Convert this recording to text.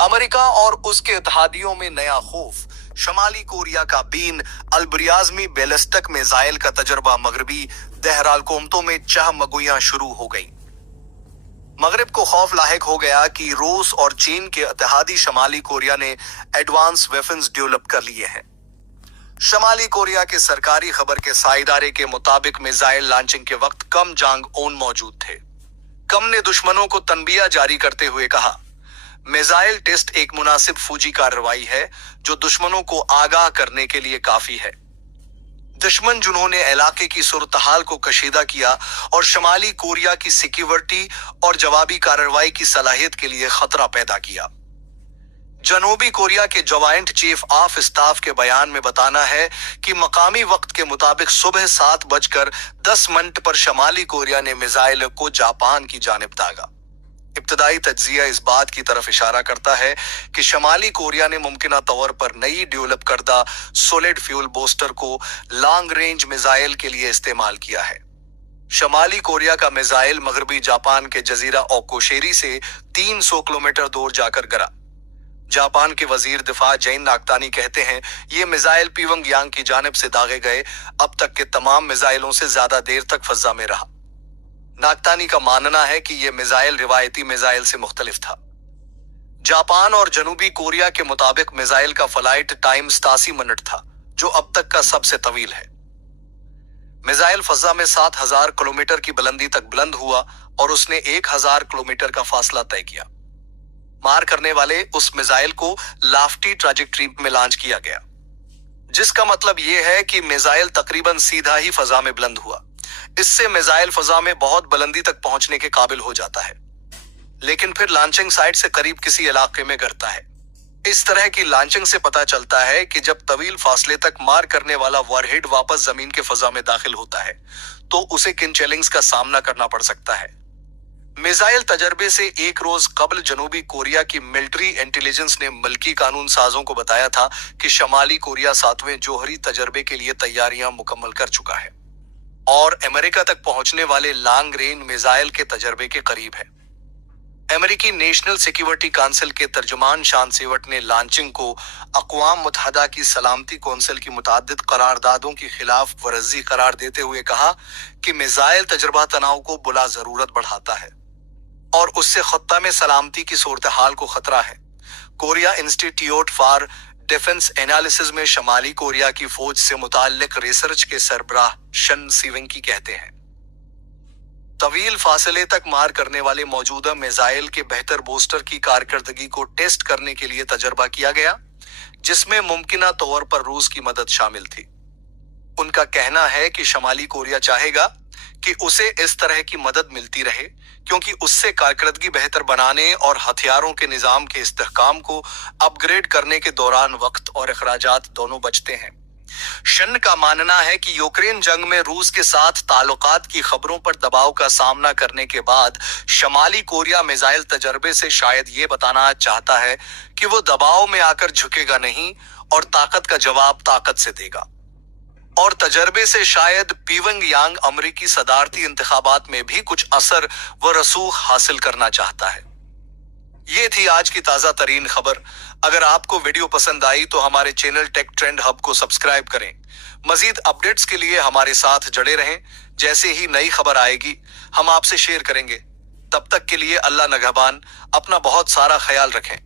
America और उसके इत्तेहादियों में नया खौफ। शमाली कोरिया का बीन अलब्रियाज़मी बैलिस्टिक मिसाइल का तजर्बा। मगरबी दहरालकोमतों में चहमगुइयां शुरू हो गई। मगरब को खौफ लाहिक हो गया कि रूस और चीन के इत्तेहादी शमाली कोरिया ने एडवांस वेपन्स डेवलप कर लिए हैं। शमाली कोरिया के सरकारी खबर के साइदारे के मुताबिक मिसाइल लॉन्चिंग के वक्त कम जांग ओन मौजूद थे। कम ने दुश्मनों को तनबिया जारी करते हुए कहा, मिसाइल टेस्ट एक मुनासिब फौजी कार्रवाई है जो दुश्मनों को आगाह करने के लिए काफी है। दुश्मन जिन्होंने इलाके की सूरत-हाल को कशीदा किया और शमाली कोरिया की सिक्योरिटी और जवाबी कार्रवाई की सलाहियत के लिए खतरा पैदा किया। जनूबी कोरिया के जॉइंट चीफ ऑफ स्टाफ के बयान में बताना है कि मकामी वक्त के मुताबिक सुबह 7:10 पर शमाली कोरिया ने मिसाइल को जापान की जानिब दागा। इब्तदाई तज्जिया इस बात की तरफ इशारा करता है कि शमाली कोरिया ने मुमकिना तौर पर नई डेवलप करदा सॉलिड फ्यूल बूस्टर को लॉन्ग रेंज मिसाइल के लिए इस्तेमाल किया है। शमाली कोरिया का मिसाइल मगरबी जापान के जजीरा ओकोशेरी से 300 किलोमीटर दूर जाकर गिरा। जापान के वजीर दिफा जैन नागतानी कहते हैं, ये मिसाइल पियोंगयांग की जानिब से दागे गए अब तक के तमाम मिसाइलों से ज्यादा देर तक फजा में रहा। नागतानी का मानना है कि यह मिसाइल रिवायती मिसाइल से मुख्तलिफ था। जापान और जनूबी कोरिया के मुताबिक मिसाइल का फ्लाइट टाइम 87 मिनट था, जो अब तक का सबसे तवील है। मिसाइल फजा में 7000 किलोमीटर की बुलंदी तक बुलंद हुआ और उसने 1000 किलोमीटर का फासला तय किया। मार करने वाले उस मिसाइल को लाफ्टी ट्रैजेक्टरी में लॉन्च किया गया, जिसका मतलब यह है कि मिसाइल तकरीबन सीधा ही फजा में बुलंद हुआ। इससे मिसाइल फजा में बहुत बुलंदी तक पहुंचने के काबिल हो जाता है, लेकिन फिर लॉन्चिंग साइट से करीब किसी इलाके में गिरता है। इस तरह की लॉन्चिंग से पता चलता है कि जब तवील फासले तक मार करने वाला वॉरहेड वापस जमीन के फजा में दाखिल होता है तो उसे किन चैलेंज का सामना करना पड़ सकता है। मिसाइल तजर्बे से एक रोज कबल जनूबी कोरिया की मिलिट्री इंटेलिजेंस ने मुल्की कानून साजों को बताया था कि शमाली कोरिया 7वें जौहरी तजर्बे के लिए तैयारियां मुकम्मल कर चुका है और अमेरिका तक पहुंचने वाले लॉन्ग रेंज मिसाइल के तजर्बे के करीब है। अमेरिकी नेशनल सिक्योरिटी काउंसिल के तर्जुमान शान सेवट ने लॉन्चिंग को अक़वाम मुत्तहिदा की सलामती कौंसिल की मुताद्दिद करारदादों की खिलाफ वर्जी करार देते हुए कहा कि मिसाइल तजर्बा तनाव को बुला जरूरत बढ़ाता है और उससे खत्ता में सलामती की सूरत हाल को खतरा है। Korea institute for defence analysis में शमाली कोरिया की फौज से मुताल्लिक रिसर्च के सरबराह शन सीवेंकी कहते हैं, तवील फासले तक मार करने वाले मौजूदा मिसाइल के बेहतर बूस्टर की कारकर्दगी को टेस्ट करने के लिए तजर्बा किया गया, जिसमें मुमकिना तौर पर रूस की मदद शामिल थी। उनका कहना है कि शमाली कोरिया चाहेगा कि उसे इस तरह की मदद मिलती रहे, क्योंकि उससे कारकर्दगी बेहतर बनाने और हथियारों के निजाम के इस्तेहकाम को अपग्रेड करने के दौरान वक्त और अखराजात दोनों बचते हैं। शन का मानना है कि यूक्रेन जंग में रूस के साथ ताल्लुकात की खबरों पर दबाव का सामना करने के बाद शमाली कोरिया मिसाइल तजर्बे से शायद ये बताना चाहता है कि वो दबाव में आकर झुकेगा नहीं और ताकत का जवाब ताकत से देगा, और तजर्बे से शायद पियोंगयांग अमेरिकी सदारती इंतखाबात में भी कुछ असर व रसूख हासिल करना चाहता है। ये थी आज की ताज़ा तरीन खबर। अगर आपको वीडियो पसंद आई तो हमारे चैनल टेक ट्रेंड हब को सब्सक्राइब करें। मजीद अपडेट्स के लिए हमारे साथ जुड़े रहें। जैसे ही नई खबर आएगी हम आपसे शेयर करेंगे। तब तक के लिए अल्लाह निगहबान। अपना बहुत सारा ख्याल रखें।